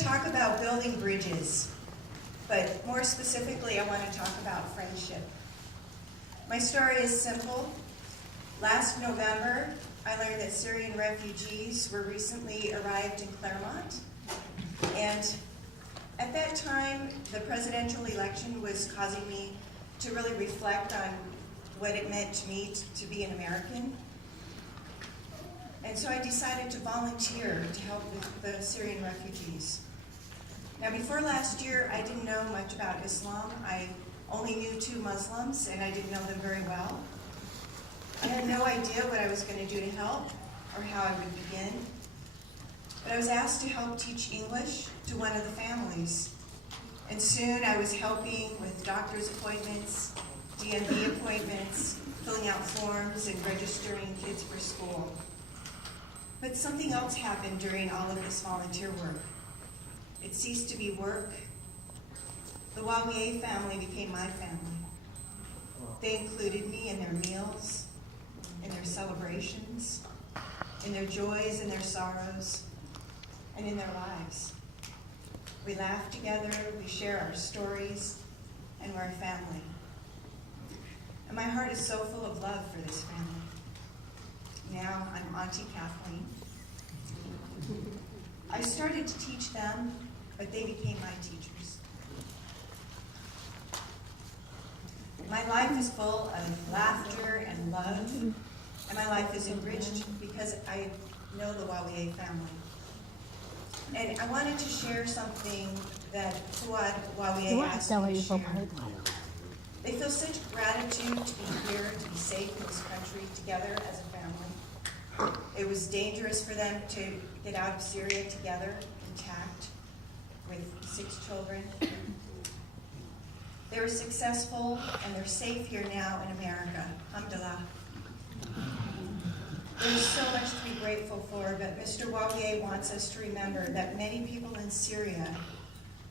to talk about building bridges, but more specifically, I want to talk about friendship. My story is simple. Last November, I learned that Syrian refugees were recently arrived in Claremont, and at that time, the presidential election was causing me to really reflect on what it meant to me to be an American. And so I decided to volunteer to help with the Syrian refugees. Now, before last year, I didn't know much about Islam. I only knew 2 Muslims, and I didn't know them very well. I had no idea what I was going to do to help or how I would begin. But I was asked to help teach English to one of the families. And soon I was helping with doctor's appointments, DMV appointments, filling out forms, and registering kids for school. But something else happened during all of this volunteer work. It ceased to be work. The Wawier family became my family. They included me in their meals, in their celebrations, in their joys and their sorrows, and in their lives. We laugh together, we share our stories, and we're a family. And my heart is so full of love for this family. Now I'm Auntie Kathleen. I started to teach them, but they became my teachers. My life is full of laughter and love, and my life is enriched because I know the Wawier family. And I wanted to share something that Fuad Wawier asked me to share. They feel such gratitude to be here, to be safe in this country together as a family. It was dangerous for them to get out of Syria together, intact, with 6 children. They were successful, and they're safe here now in America. Alhamdulillah. There's so much to be grateful for, but Mr. Wawier wants us to remember that many people in Syria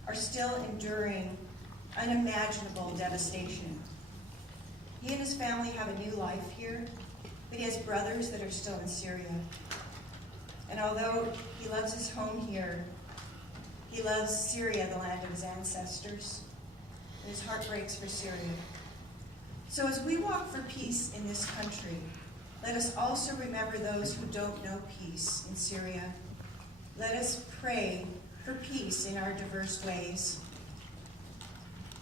are still enduring unimaginable devastation. He and his family have a new life here, but he has brothers that are still in Syria. And although he loves his home here, he loves Syria, the land of his ancestors, and his heart breaks for Syria. So as we walk for peace in this country, let us also remember those who don't know peace in Syria. Let us pray for peace in our diverse ways.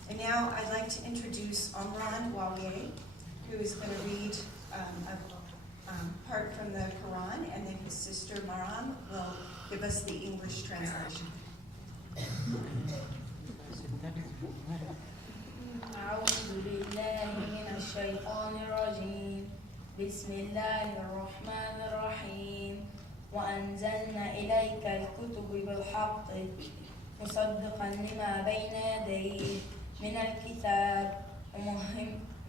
And now I'd like to introduce Omran Wawier, who is going to read a part from the Quran, and then his sister Maram will give us the English translation. أعوذ بالله من الشيطان الرجيم بسم الله الرحمن الرحيم وأنزلنا إليك الكتب بالحق مصدقا لما بين يديه من الكتاب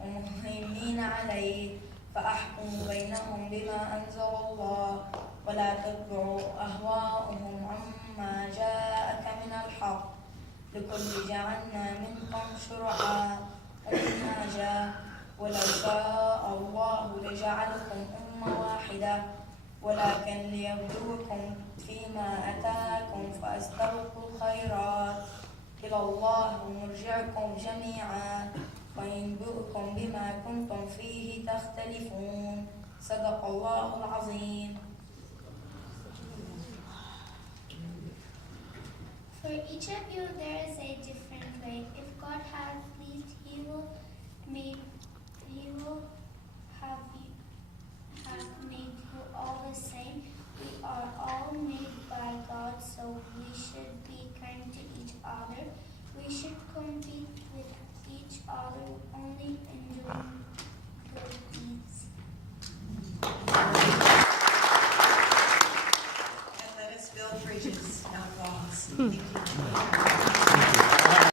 ومهيمين عليه فأحكم بينهم بما أنزل الله ولا تتبعوا أهواءهم عما جاءك من الحق لكل جعلنا منكم شرعاء ومنهاجا ولو شاء الله لجعلكم أمة واحدة ولكن ليبلوكم فيما أتاكم فاستبقوا الخيرات إلى الله مرجعكم جميعا وينبئكم بما كنتم فيه تختلفون صدق الله العظيم. For each of you there is a different way. If God had pleased, He will have made you all the same. We are all made by God, so we should be kind to each other. We should compete with each other only in doing